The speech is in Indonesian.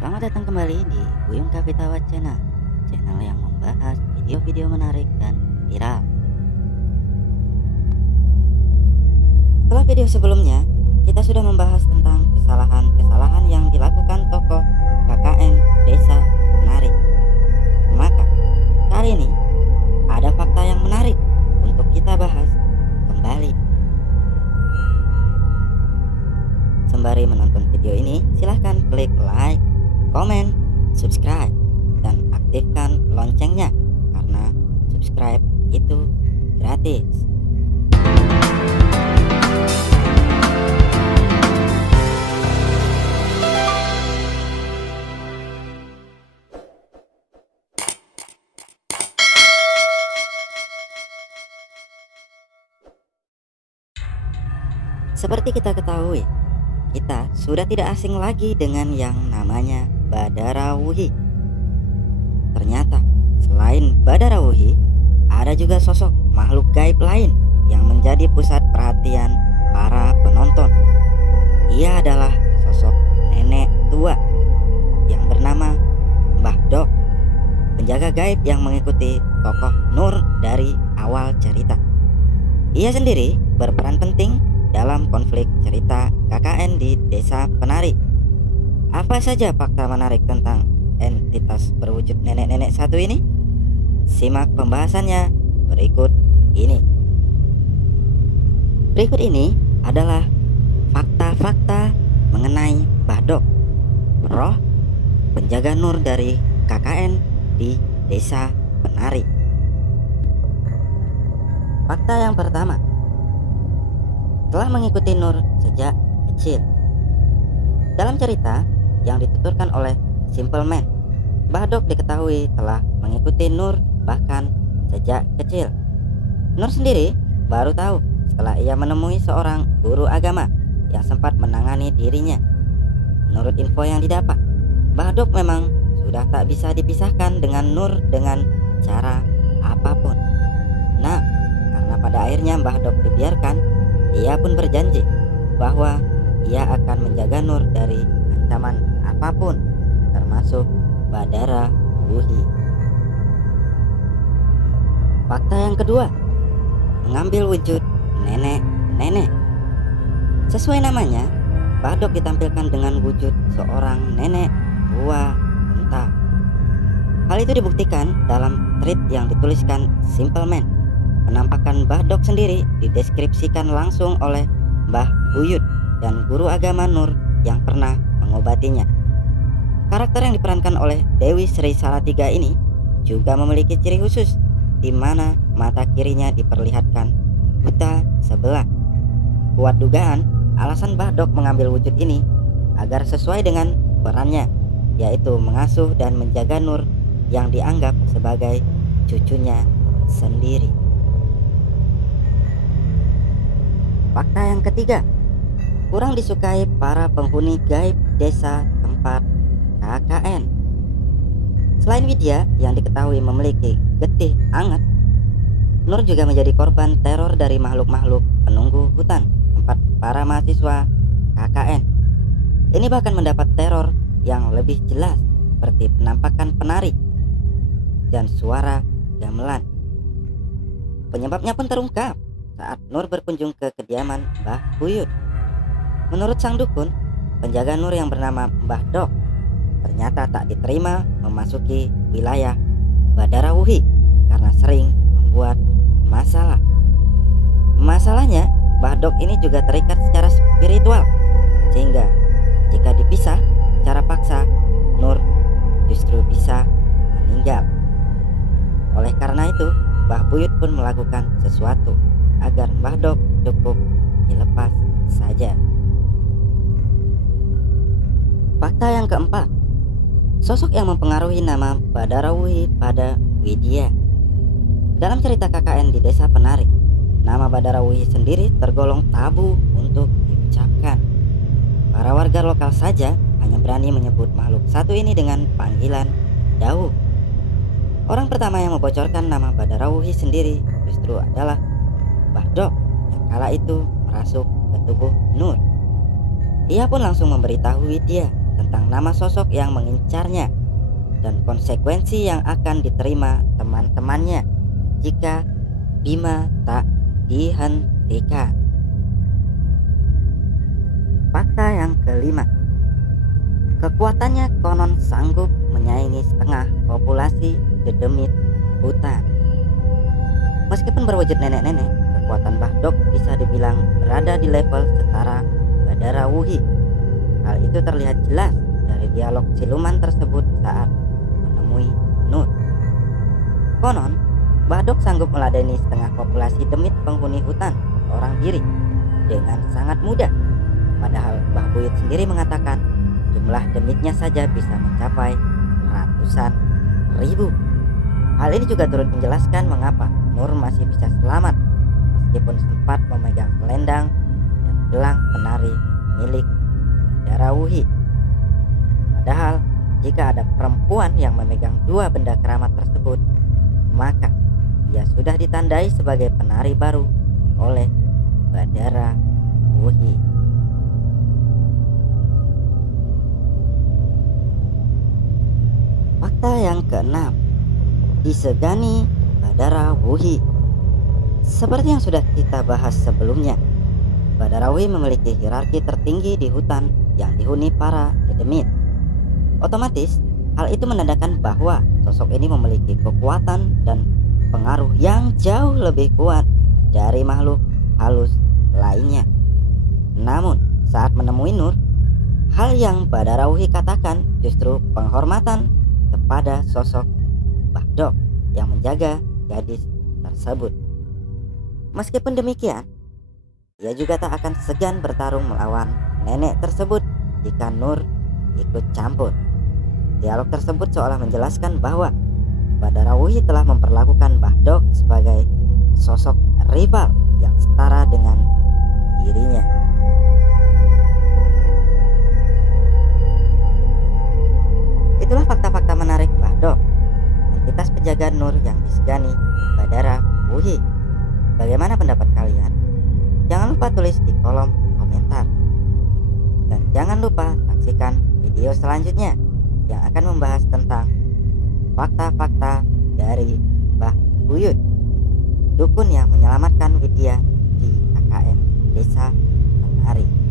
Selamat datang kembali di Buyung Kapitawa Channel, channel yang membahas video-video menarik dan viral. Setelah video sebelumnya, kita sudah membahas tentang kesalahan-kesalahan yang dilakukan tokoh KKN Desa Penari. Maka, kali ini ada fakta yang menarik untuk kita bahas kembali. Sembari menonton video ini, silahkan klik like, komen, subscribe, dan aktifkan loncengnya karena subscribe itu gratis. Seperti kita ketahui, kita sudah tidak asing lagi dengan yang namanya Badarawuhi. Ternyata selain Badarawuhi, ada juga sosok makhluk gaib lain yang menjadi pusat perhatian para penonton. Ia adalah sosok nenek tua yang bernama Mbah Dok, penjaga gaib yang mengikuti tokoh Nur dari awal cerita. Ia sendiri berperan penting dalam konflik cerita KKN di Desa Penari. Apa saja fakta menarik tentang entitas berwujud nenek-nenek satu ini? Simak pembahasannya berikut ini. Berikut ini adalah fakta-fakta mengenai Mbah Dok, roh penjaga nur dari KKN di Desa Penari. Fakta yang pertama, telah mengikuti Nur sejak kecil. Dalam cerita yang dituturkan oleh Simple Man, Mbah Dok diketahui telah mengikuti Nur bahkan sejak kecil. Nur sendiri baru tahu setelah ia menemui seorang guru agama yang sempat menangani dirinya. Menurut info yang didapat, Mbah Dok memang sudah tak bisa dipisahkan dengan Nur dengan cara apapun. Nah, karena pada akhirnya Mbah Dok dibiarkan, ia pun berjanji bahwa ia akan menjaga Nur dari ancaman apapun, termasuk Badarawuhi. Fakta yang kedua, mengambil wujud nenek-nenek. Sesuai namanya, Mbah Dok ditampilkan dengan wujud seorang nenek tua renta. Hal itu dibuktikan dalam tweet yang dituliskan Simple Man. Penampakan Mbah Dok sendiri dideskripsikan langsung oleh Mbah Buyut dan guru agama Nur yang pernah mengobatinya. Karakter yang diperankan oleh Dewi Sri Salatiga ini juga memiliki ciri khusus, di mana mata kirinya diperlihatkan buta sebelah. Kuat dugaan alasan Mbah Dok mengambil wujud ini agar sesuai dengan perannya, yaitu mengasuh dan menjaga Nur yang dianggap sebagai cucunya sendiri. Fakta yang ketiga, kurang disukai para penghuni gaib desa tempat KKN. Selain Widya yang diketahui memiliki getih anget, Nur juga menjadi korban teror dari makhluk-makhluk penunggu hutan tempat para mahasiswa KKN. Ini bahkan mendapat teror yang lebih jelas seperti penampakan penari dan suara gamelan. Penyebabnya pun terungkap saat Nur berkunjung ke kediaman Mbah Buyut. Menurut sang dukun, penjaga Nur yang bernama Mbah Dok ternyata tak diterima memasuki wilayah Badarawuhi karena sering membuat masalah. Masalahnya, Mbah Dok ini juga terikat secara spiritual, sehingga jika dipisah secara paksa, Nur justru bisa meninggal. Oleh karena itu, Mbah Buyut pun melakukan sesuatu agar Mbah Dok cukup dilepas saja. Fakta yang keempat, sosok yang mempengaruhi nama Badarawuhi pada Widya. Dalam cerita KKN di Desa Penari, nama Badarawuhi sendiri tergolong tabu untuk diucapkan. Para warga lokal saja hanya berani menyebut makhluk satu ini dengan panggilan Dawu. Orang pertama yang membocorkan nama Badarawuhi sendiri justru adalah Mbah Dok yang kala itu merasuk ke tubuh Nur. Ia pun langsung memberitahu Widya tentang nama sosok yang mengincarnya dan konsekuensi yang akan diterima teman-temannya jika Bima tak dihentikan. Fakta yang kelima, kekuatannya konon sanggup menyaingi setengah populasi dedemit hutan. Meskipun berwujud nenek-nenek, kekuatan Bahdok bisa dibilang berada di level setara Badara Wuhi. Hal itu terlihat jelas dari dialog siluman tersebut saat menemui Nur. Konon, Bahdok sanggup meladeni setengah populasi demit penghuni hutan seorang diri dengan sangat mudah. Padahal Mbah Buyut sendiri mengatakan jumlah demitnya saja bisa mencapai ratusan ribu. Hal ini juga turut menjelaskan mengapa Nur masih bisa selamat meskipun sempat memegang selendang dan gelang penari milik Badara Wuhi. Padahal jika ada perempuan yang memegang dua benda keramat tersebut, maka ia sudah ditandai sebagai penari baru oleh Badara Wuhi. Fakta yang keenam, disegani Badara Wuhi. Seperti yang sudah kita bahas sebelumnya, Badara Wuhi memiliki hierarki tertinggi di hutan yang dihuni para dedemit. Otomatis, hal itu menandakan bahwa sosok ini memiliki kekuatan dan pengaruh yang jauh lebih kuat dari makhluk halus lainnya. Namun, saat menemui Nur, hal yang Badara Wuhi katakan justru penghormatan kepada sosok Bahdok yang menjaga gadis tersebut. Meskipun demikian, ia juga tak akan segan bertarung melawan nenek tersebut jika Nur ikut campur. Dialog tersebut seolah menjelaskan bahwa Badara Wuhi telah memperlakukan Bahdok sebagai sosok rival yang setara dengan dirinya. Itulah fakta-fakta menarik Bahdok, entitas penjaga Nur yang disegani Badara Wuhi. Bagaimana pendapat kalian? Jangan lupa tulis di kolom komentar. Dan jangan lupa saksikan video selanjutnya yang akan membahas tentang fakta-fakta dari Mbah Buyut, dukun yang menyelamatkan Widya di KKN Desa Penari.